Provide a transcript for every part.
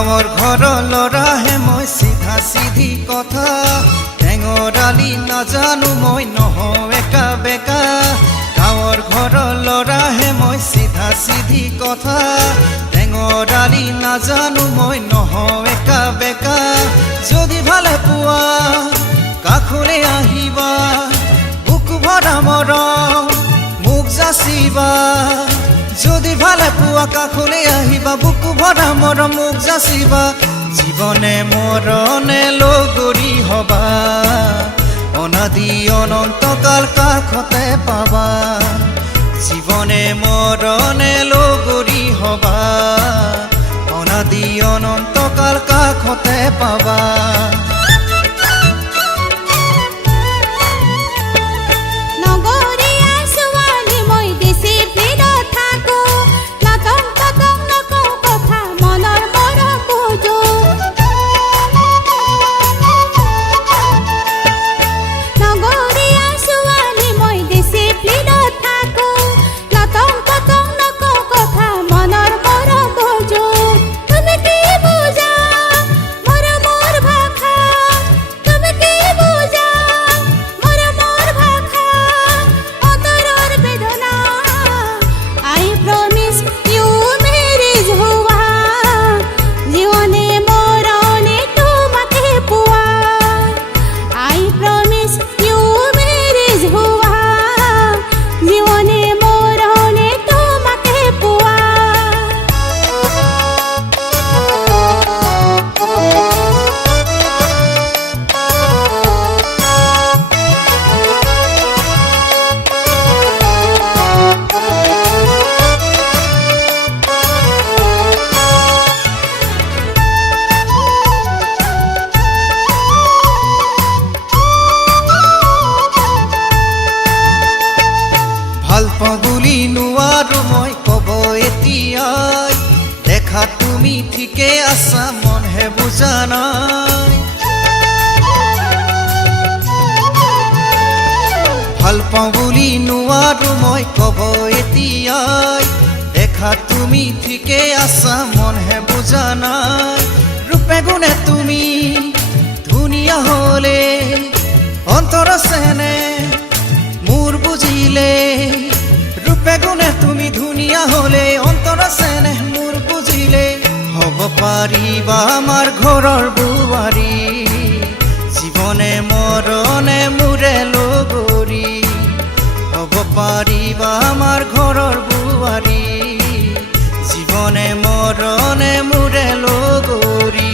গাঁৱৰ ঘৰৰ ল'ৰাহে মই চিধা চিধি কথা টেঙৰালি নাজানো মই নহওঁ একা বেকা গাঁৱৰ ঘৰৰ ল'ৰাহে মই চিধা চিধি কথা টেঙৰালি নাজানো মই নহওঁ একা বেকা যদি ভালে পোৱা কাষলৈ আহিবা বুকু ভৰা মৰম মোক যাচিবা যদি ভালে পোৱা কাষলৈ আহিবা বুকু ভৰা মৰম মোক যাচিবা জীৱনে মৰণে লগৰী হবা অনাদি অনন্তকাল কাষতে পাবা জীৱনে মৰণে লগৰী হবা অনাদি অনন্তকাল কাষতে পাবা পাগুলি নোৱাৰো মই ক'ব এতিয়াই দেখা তুমি ঠিকে আছা মনহে বুজা নাই ভাল পাওঁ বুলি নোৱাৰো মই ক'ব এতিয়াই দেখা তুমি ঠিকে আছা মনহে বুজা নাই ৰূপে গুণে তুমি ধুনীয়া হ'লে অন্তৰ আছেনে মোৰ বুজিলে ৰূপে গুণে তুমি ধুনীয়া হ'লে অন্তৰ আছেনে মোৰ বুজিলে হ'ব পাৰিবা আমাৰ ঘৰৰ বোৱাৰী জীৱনে মৰণে মোৰে লগৰী হ'ব পাৰিবা আমাৰ ঘৰৰ বোৱাৰী জীৱনে মৰণে মোৰে লগৰী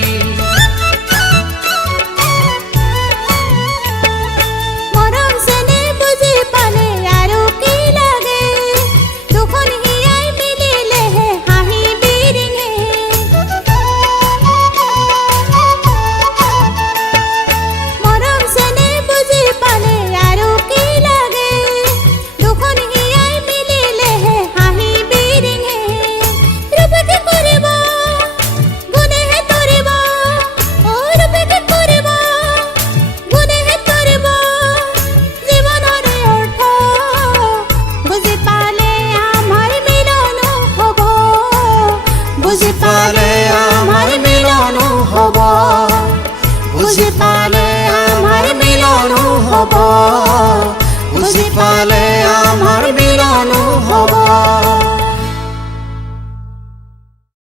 বুজি পালে আমাৰ মিলনো হ'ব বুজি পালে আমাৰ মিলনো হ'ব বুজি পালে